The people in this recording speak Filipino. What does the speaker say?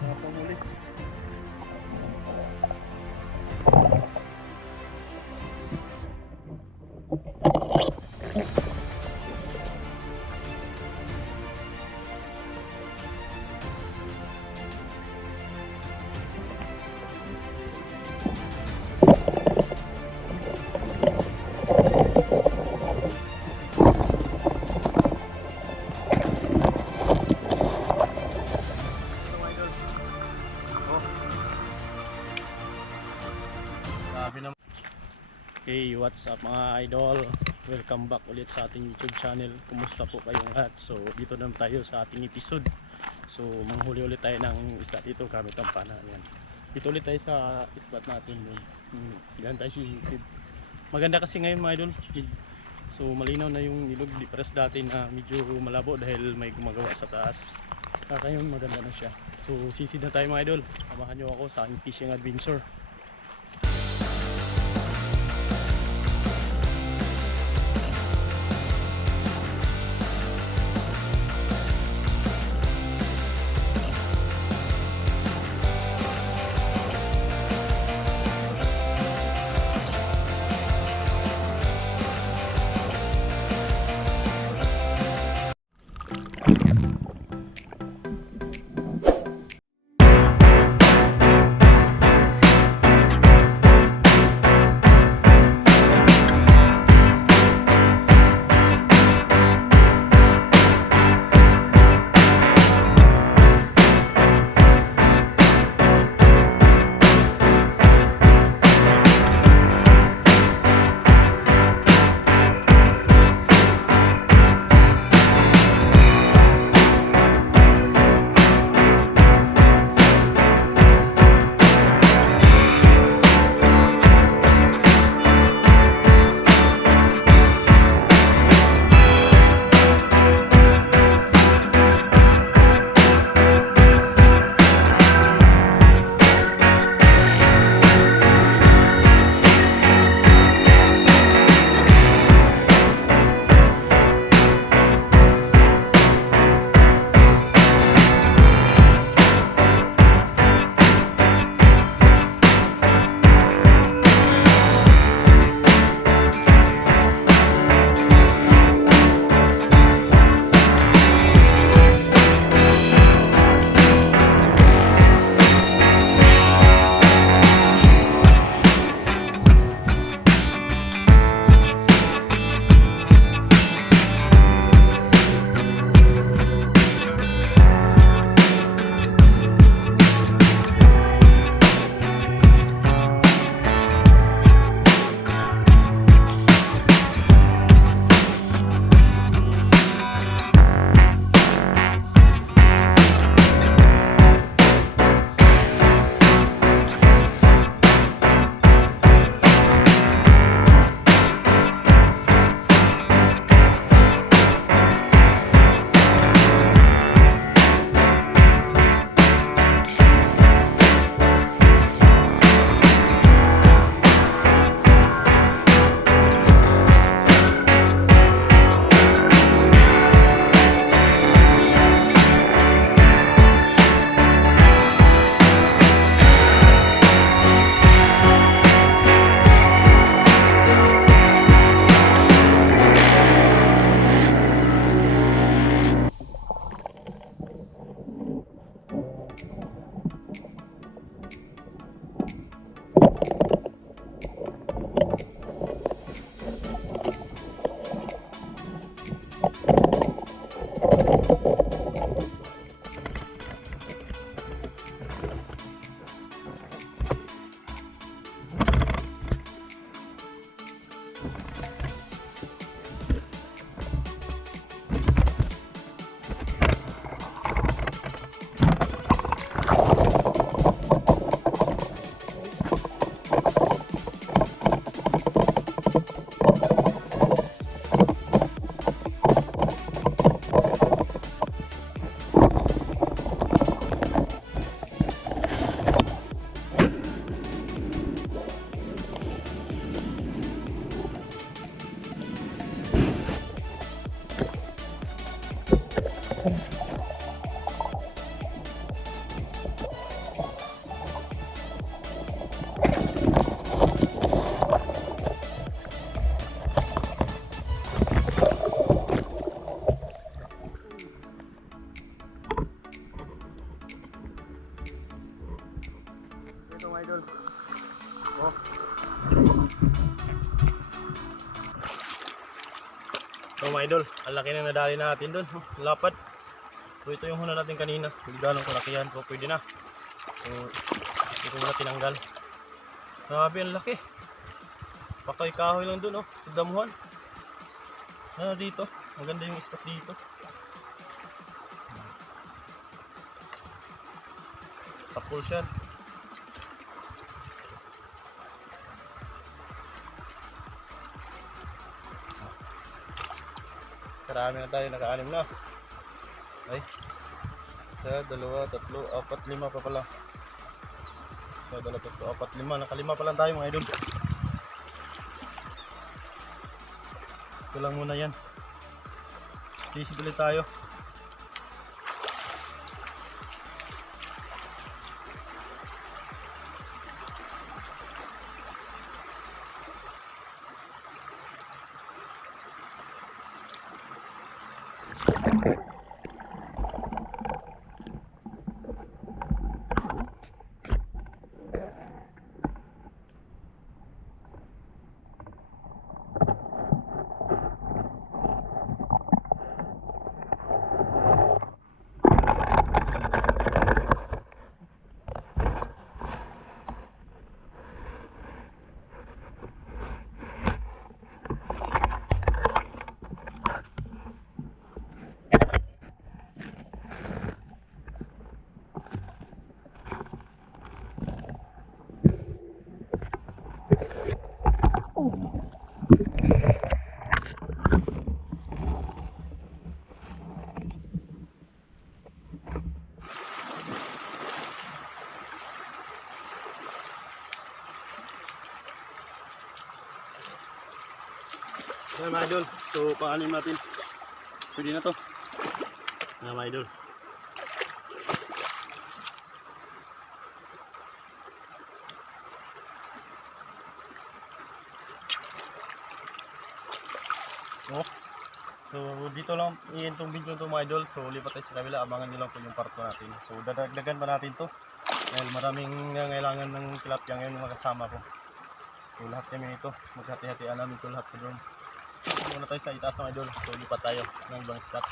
Mga pamuli. Hey, what's up mga idol? Welcome back ulit sa ating YouTube channel. Kumusta po kayong lahat? So, dito naman tayo sa ating episode. So, manghuli ulit tayo ng isda dito gamit ang pana. Yan. Dito ulit tayo sa spot natin dun. Yan tayo si YouTube. Maganda kasi ngayon mga idol. So, malinaw na yung ilog. Di pares dati na medyo malabo dahil may gumagawa sa taas. Kaya ngayon maganda na siya. So, sisid na tayo mga idol. Samahan nyo ako sa aking fishing adventure. ito mga idol. Oh. So mga idol, ang laki na nadali natin doon. Oh, lapad. So ito yung huna natin kanina. Kung gano'ng kalakihan po, pwede na. So ito ko muna tinanggal. Sabi ang laki. Pakay kahoy lang doon, oh, sa damuhan. Ano dito? Maganda yung spot dito. Sa pool siya. Karami na tayo, naka-anim na. Nice. Isa, dalawa, tatlo, apat, lima pa pala. Isa, dalawa, tatlo, apat, lima. Nakalima pa lang tayo mga idol. Ito lang muna yan. Sisip ulit tayo. Ayan mga idol, so paanin natin. Pwede na to. Ayan mga idol. Oh. So dito lang itong video to mga idol. So lipat tayo sa kabila, abangan nyo lang po yung part natin. So dadagdagan pa natin to. Dahil maraming ngailangan ng tilapia ngayon mga kasama ko. So lahat kami nito, maghati-hatian namin ito lahat sa drone. Muna tayo sa itaas mga idol. So lipat tayo ng ibang spot.